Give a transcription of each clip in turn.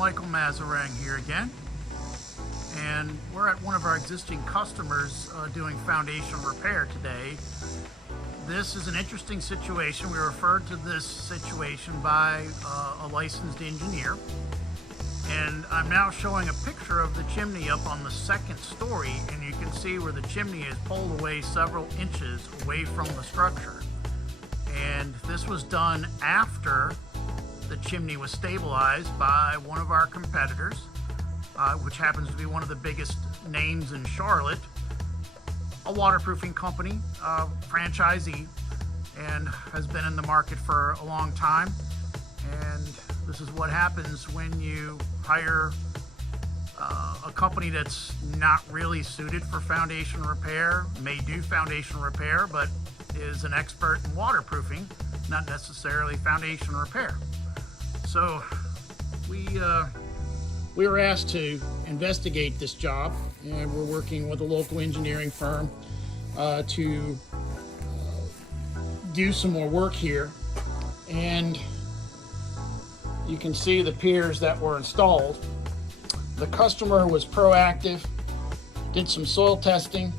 Michael Mazarang here again, and we're at one of our existing customers doing foundation repair today. This is an interesting situation. We referred to this situation by a licensed engineer, and I'm now showing a picture of the chimney up on the second story, and you can see where the chimney is pulled away several inches away from the structure. And this was done after the chimney was stabilized by one of our competitors, which happens to be one of the biggest names in Charlotte, a waterproofing company, franchisee, and has been in the market for a long time. And this is what happens when you hire a company that's not really suited for foundation repair, may do foundation repair, but is an expert in waterproofing, not necessarily foundation repair. So we were asked to investigate this job, and we're working with a local engineering firm to do some more work here. And you can see the piers that were installed. The customer was proactive, did some soil testing,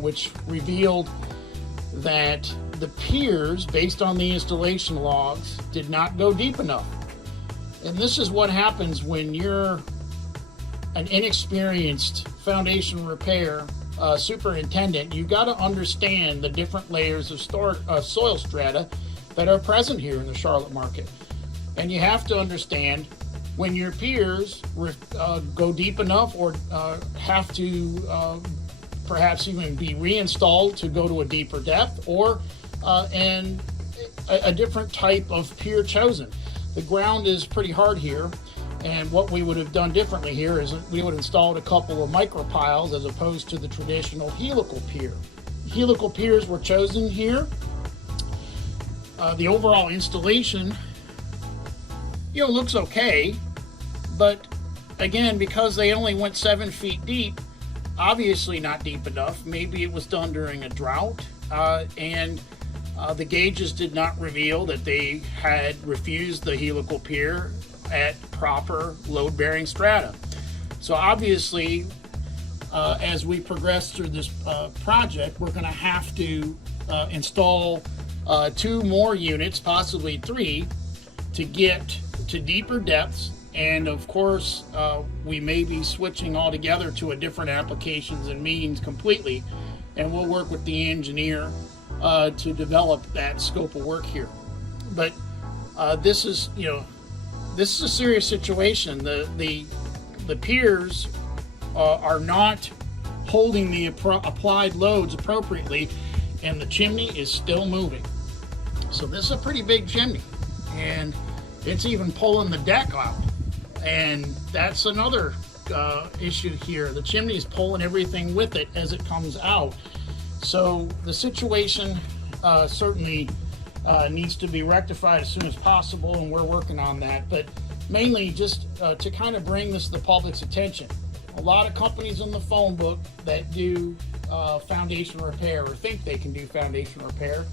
which revealed that the piers, based on the installation logs, did not go deep enough. And this is what happens when you're an inexperienced foundation repair superintendent. You got to understand the different layers of soil strata that are present here in the Charlotte market. And you have to understand when your piers go deep enough or have to perhaps even be reinstalled to go to a deeper depth, or and a different type of pier chosen. The ground is pretty hard here, and what we would have done differently here is we would have installed a couple of micro piles as opposed to the traditional helical pier. Helical piers were chosen here. The overall installation, looks okay, but again, because they only went 7 feet deep, obviously not deep enough. Maybe it was done during a drought, and the gauges did not reveal that they had refused the helical pier at proper load-bearing strata. So obviously, as we progress through this project, we're going to have to install 2 more units, possibly 3, to get to deeper depths. And of course, we may be switching altogether to a different applications and means completely, and we'll work with the engineer to develop that scope of work here. But this is a serious situation. The piers are not holding the applied loads appropriately, and the chimney is still moving. So this is a pretty big chimney, and it's even pulling the deck out. And that's another issue here. The chimney is pulling everything with it as it comes out. So the situation certainly needs to be rectified as soon as possible, and we're working on that. But mainly just to kind of bring this to the public's attention. A lot of companies in the phone book that do foundation repair or think they can do foundation repair,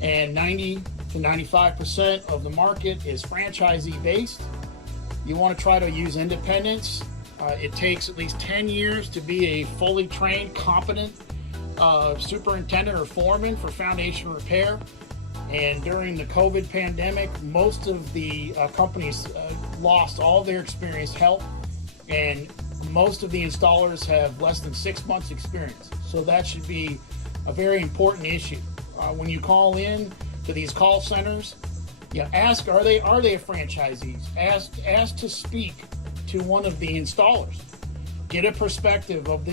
and 90 to 95% of the market is franchisee based. You want to try to use independents. It takes at least 10 years to be a fully trained, competent superintendent or foreman for foundation repair. And during the COVID pandemic, most of the companies lost all their experienced help, and most of the installers have less than 6 months experience. So that should be a very important issue. When you call in to these call centers, ask, are they franchisees? Ask to speak to one of the installers. Get a perspective of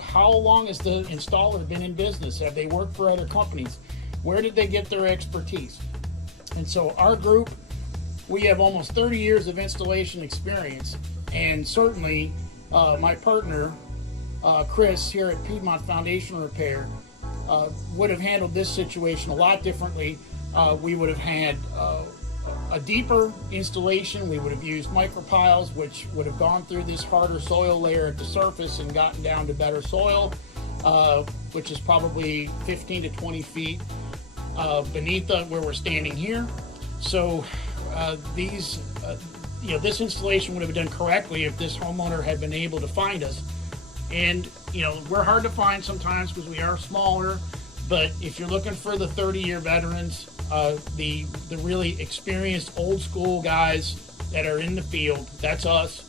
how long has the installer been in business? Have they worked for other companies? Where did they get their expertise? And so our group, we have almost 30 years of installation experience, and certainly my partner, Chris, here at Piedmont Foundation Repair, would have handled this situation a lot differently. We would have had a deeper installation. We would have used micropiles, which would have gone through this harder soil layer at the surface and gotten down to better soil, which is probably 15 to 20 feet beneath where we're standing here. So this installation would have been done correctly if this homeowner had been able to find us. And we're hard to find sometimes because we are smaller, but if you're looking for the 30-year veterans, the really experienced old school guys that are in the field, that's us.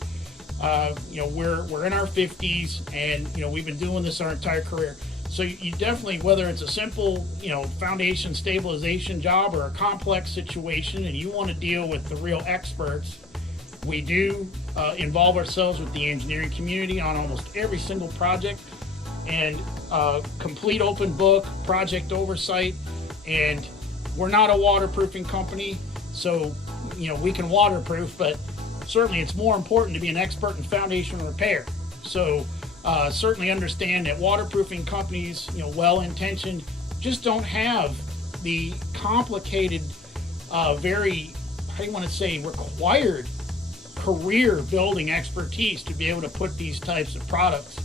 We're in our 50s, and we've been doing this our entire career. So you definitely, whether it's a simple foundation stabilization job or a complex situation, and you want to deal with the real experts, we do involve ourselves with the engineering community on almost every single project, and complete open book project oversight. And we're not a waterproofing company, so we can waterproof, but certainly it's more important to be an expert in foundation repair. So certainly understand that waterproofing companies, well-intentioned, just don't have the complicated, very, required career building expertise to be able to put these types of products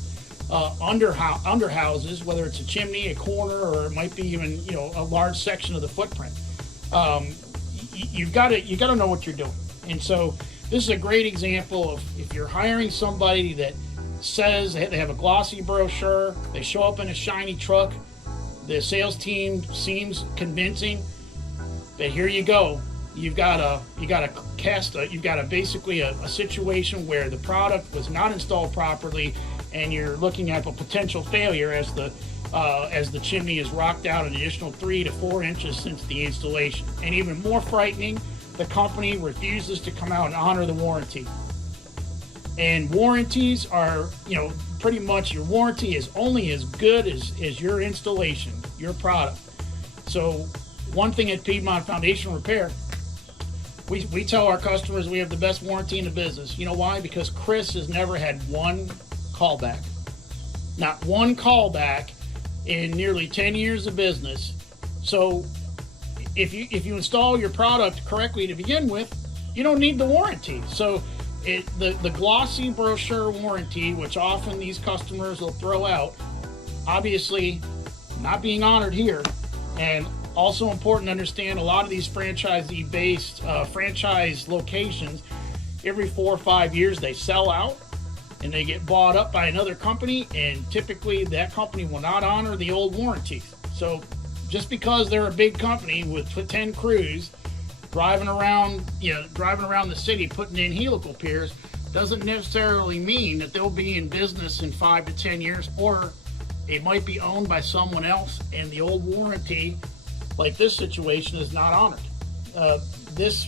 under houses, whether it's a chimney, a corner, or it might be even a large section of the footprint. You've got to know what you're doing. And so this is a great example of if you're hiring somebody that says they have a glossy brochure, they show up in a shiny truck, the sales team seems convincing, that here you go. You've got basically a situation where the product was not installed properly, and you're looking at a potential failure as the chimney is rocked out an additional 3 to 4 inches since the installation. And even more frightening, the company refuses to come out and honor the warranty. And warranties are, pretty much your warranty is only as good as your installation, your product. So one thing at Piedmont Foundation Repair, we tell our customers we have the best warranty in the business. You know why? Because Chris has never had one callback. Not one callback in nearly 10 years of business. So if you install your product correctly to begin with, you don't need the warranty. So the glossy brochure warranty, which often these customers will throw out, obviously not being honored here. And also important to understand, a lot of these franchisee-based franchise locations, every 4 or 5 years they sell out and they get bought up by another company, and typically that company will not honor the old warranties. So just because they're a big company with 10 crews driving around the city putting in helical piers doesn't necessarily mean that they'll be in business in 5 to 10 years, or it might be owned by someone else and the old warranty, like this situation, is not honored. This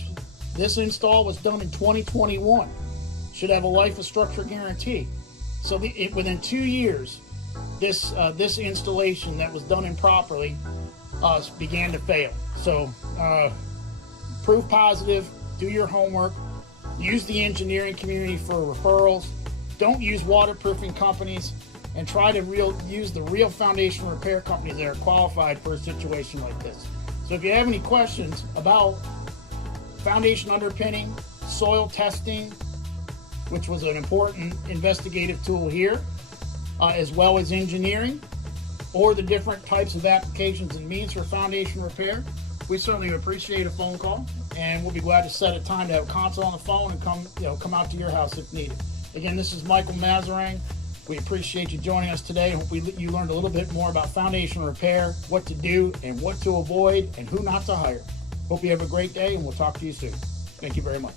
install was done in 2021. Should have a life of structure guarantee. So within 2 years, this installation that was done improperly began to fail. So proof positive, do your homework, use the engineering community for referrals, don't use waterproofing companies, and try to use the real foundation repair companies that are qualified for a situation like this. So if you have any questions about foundation underpinning, soil testing, which was an important investigative tool here, as well as engineering, or the different types of applications and means for foundation repair, we certainly appreciate a phone call, and we'll be glad to set a time to have a consult on the phone and come out to your house if needed. Again, this is Michael Mazarang. We appreciate you joining us today. Hope you learned a little bit more about foundation repair, what to do and what to avoid, and who not to hire. Hope you have a great day, and we'll talk to you soon. Thank you very much.